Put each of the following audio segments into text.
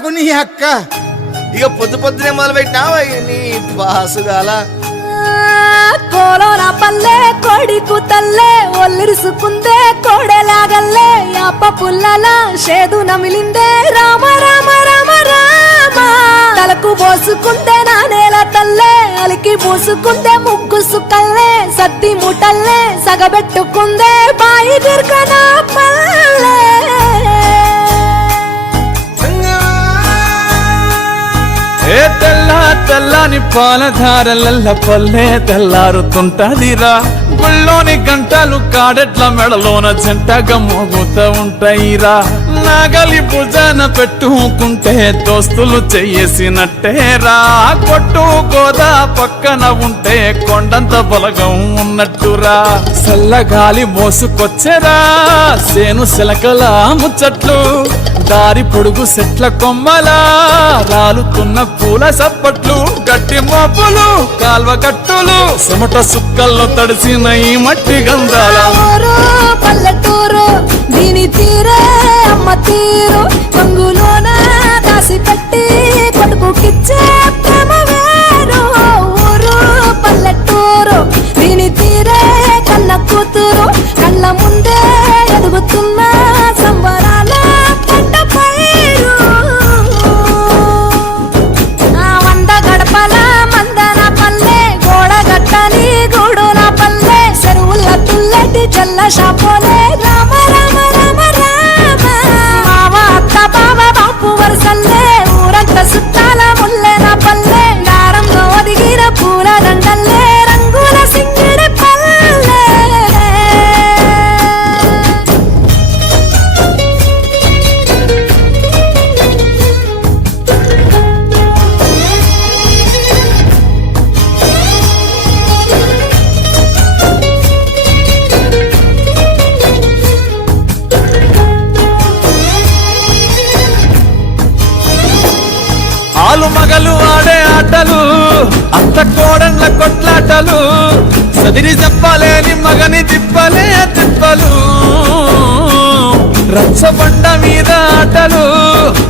మాటలకు నీ అక్క ఇక పొద్దునే మొదలు పెట్టినావా నీ పాసుగాల కోలోన పల్లె కోడి కూతల్లే ఒల్లిరుసుకుందే కోడెలాగల్లే యాప పుల్లల షేదు నమిలిందే రామ రామ రామ రామ తలకు పోసుకుందే నా నేల తల్లే అలికి పూసుకుందే ముగ్గు సుక్కల్లే సద్ది ముటల్లే సగబెట్టుకుందే బాయి దుర్గన పల్లె ఏ తెల్లని పాలధారలల్ల పల్లె తెల్లారుతుంటదిరా గుళ్ళోని గంటలు కాడెట్ల మెడలోన జంటగా మోగుతూ ఉంటాయిరా నాగలి భుజాన పెట్టుకుంటే దోస్తులు చెయ్యేసినట్టేరా కొట్టు గోదా పక్కన ఉంటే కొండంత బలగం ఉన్నట్టురా చల్లగాలి మోసుకొచ్చెరా సేను సిలకల ముచ్చట్లు దారి పొడుగు సెట్ల కొమ్మలా రాలుతున్న పూల సప్పట్లు గట్టి మోపులు కాల్వ గట్టులు చెమట సుక్కల్లో తడిసిన ఈ మట్టి గంధాల పల్లెటూరు దీని తీరే అమ్మ తీరు కొంగులోన దాసి పెట్టి కొడుకుకిచ్చే ప్రేమ వేరు ఊరు పల్లెటూరు దీని తీరే కన్న కూతురు కళ్ళ ముందే ఎదుగుతున్న సంబరాల పంట పైరు వంద గడపల మందన పల్లె గోడ గట్టని గూడున పల్లె చెరువుల తుల్లటి జల్ల షాపోలే రామ రామ రామ రామ మావ అత్త బావ బాపు వరసల్లే ఊరంత సుట్టాల ముల్లెన పల్లె దారంలో ఒదిగిన పూల దండల్లే రంగుల సింగిడి పల్లె ఆలు మగలు ఆడే ఆటలు అత్త కోడళ్ళ కొట్లాటలు సదిరి చెప్పలేని మగని తిప్పలే తిప్పలు రచ్చబండ మీద ఆటలు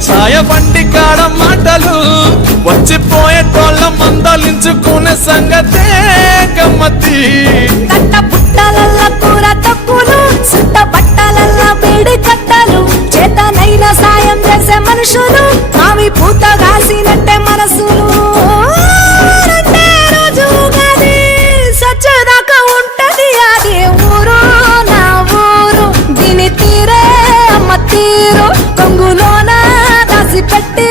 ఛాయ బండి కాడ మాటలు వచ్చిపోయేటోళ్ళ మందలించుకునే సంగతే గమ్మతి కట్ట పుట్టలల్ల కూర తక్కులు సుట్ట బట్టలల్ల వేడి కట్టలు చేతనైన సాయం చేసే మనుషులు ఆమె పూత కాసినట్టే మనసులు రెండే రోజు ఉగాది సచ్చేదాకా ఉంటది అది ఊరు నా ఊరు దీని తీరే అమ్మ తీరు కొంగులోన దాసి పెట్టి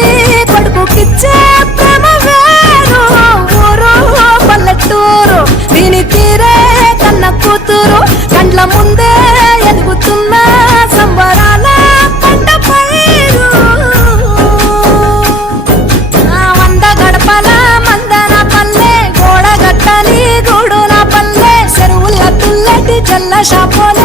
కొడుకుకిచ్చే ప్రేమ వేరు ఊరు పల్లెటూరు దీని తీరే కన్న కూతురు కండ్ల ముందే ఎదుగుతున్న సంబరాల పంట పైరు వంద గడపల మందన పల్లె గోడ గట్టని గూడున పల్లె చెరువుల తుల్లటి జల్ల షాపోలే